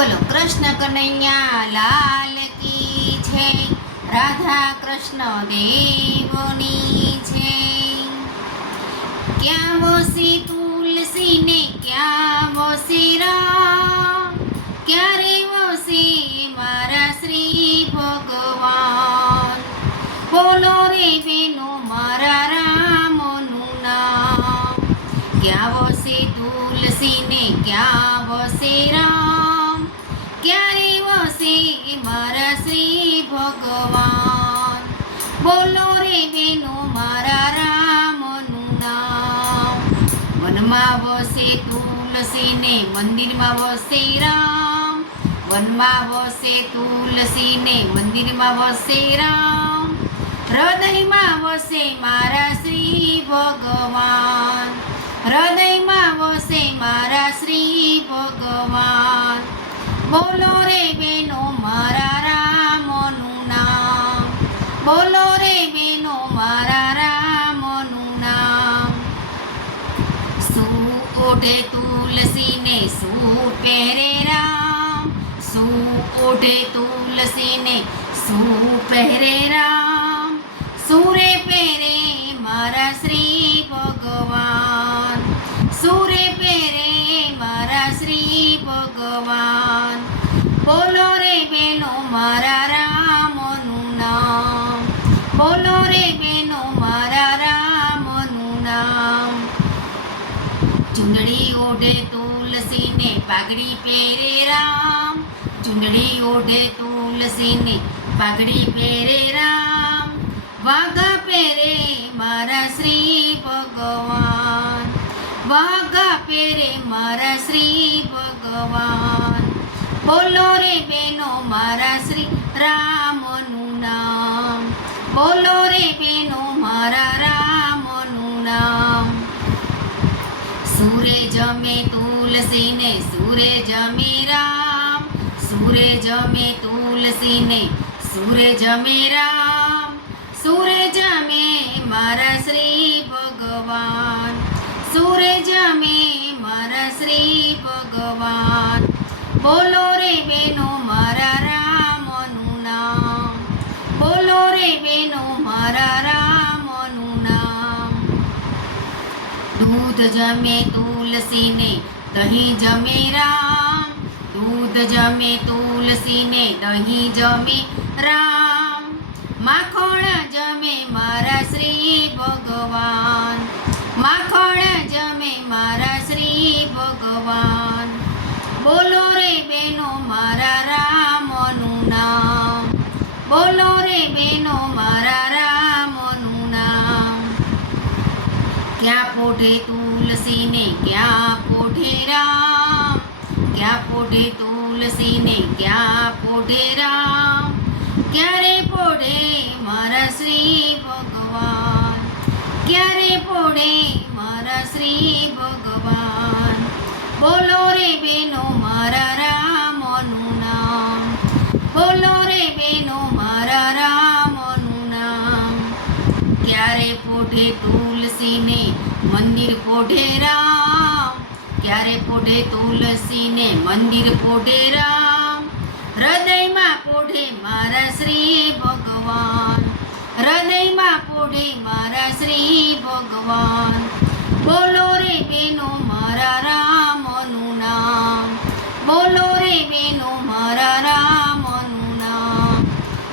બોલો, કૃષ્ણ કનૈયા, લાલ કી છે, રાધા કૃષ્ણ દેવની છે. ક્યાં બોસી તુલસી ને ક્યાં બોસી રામ? ક્યારે બોસી મારા શ્રી ભગવાન? બોલો રે બેનો મારા રામનું નામ. ક્યાં વસે તુલસી ને ક્યાં વસે રામ? વસે મારા શ્રી ભગવાન. બોલો રે બેનો મારા રામનું નામ. વનમાં વસે તુલસી ને મંદિરમાં વસે રામ. વનમાં વસે તુલસી ને મંદિરમાં વસે રામ. હૃદયમાં વસે મારા શ્રી ભગવાન. હૃદયમાં વસે મારા શ્રી ભગવાન. બોલો રે બેનો મારા રામનું નામ. બોલો રે બેનો મારા રામનું નામ. શું ઓઢે તુલસીને શું પહેરે રામ? શું ઓઢે તુલસીને શું પહેરે રામ? સૂરે પહેરે મારા શ્રી ભગવાન? સૂરે પહેરે મારા શ્રી ભગવાન. બોલો રે બેનો મારા રામનું નામ. બોલો રે બેનો મારા રામનું નામ. ચુંદડી ઓઢે તુલસીને પાઘડી પહેરે રામ. ચુંદડી ઓઢે તુલસીને પાઘડી પહેરે રામ. મારા શ્રી ભગવાન. બોલો રે બેનો, મારા શ્રી રામનું નામ. બોલો રે બેનો, મારા રામનું નામ. સૂરે જમે તુલસીને સૂરે જમે રામ. સૂરે જમે તુલસીને સૂરે જમે રામ. સૂરે જમે મારા શ્રી ભગવાન. સૂરે જમે શ્રી ભગવાન. બોલો રે બેનો, મારા રામનું નામ. બોલો રે બેનો, મારા રામનું નામ. દૂધ જમે તુલસીને, દહીં જમે રામ. દૂધ જમે તુલસીને, દહીં જમે રામ. માખણ જમે મારા શ્રી ભગવાન. બોલો રે બેનો મારા રામનું નામ. ક્યાં પોઢે તુલસીને, ક્યાં પોઢે રામ? ક્યાં પોઢે તુલસીને, ક્યાં પોઢે રામ? ક્યારે પોઢે મારા શ્રી ભગવાન? ક્યારે પોઢે મારા શ્રી ભગવાન? બોલો રે બેનો મારા રામનું નામ. બોલો રે બેનો પોઢે તુલસીને, મંદિર પોઢે રામ. ક્યારે પોઢે તુલસીને, મંદિર પોઢે રામ. હૃદયમાં પોઢે મારા શ્રી ભગવાન. હૃદયમાં પોઢે મારા શ્રી ભગવાન. બોલો રે બેનો મારા રામનું નામ. બોલો રે બેનો મારા રામનું નામ.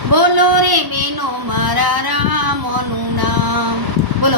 બોલો રે બેનો મારા રામનું નામ બોલો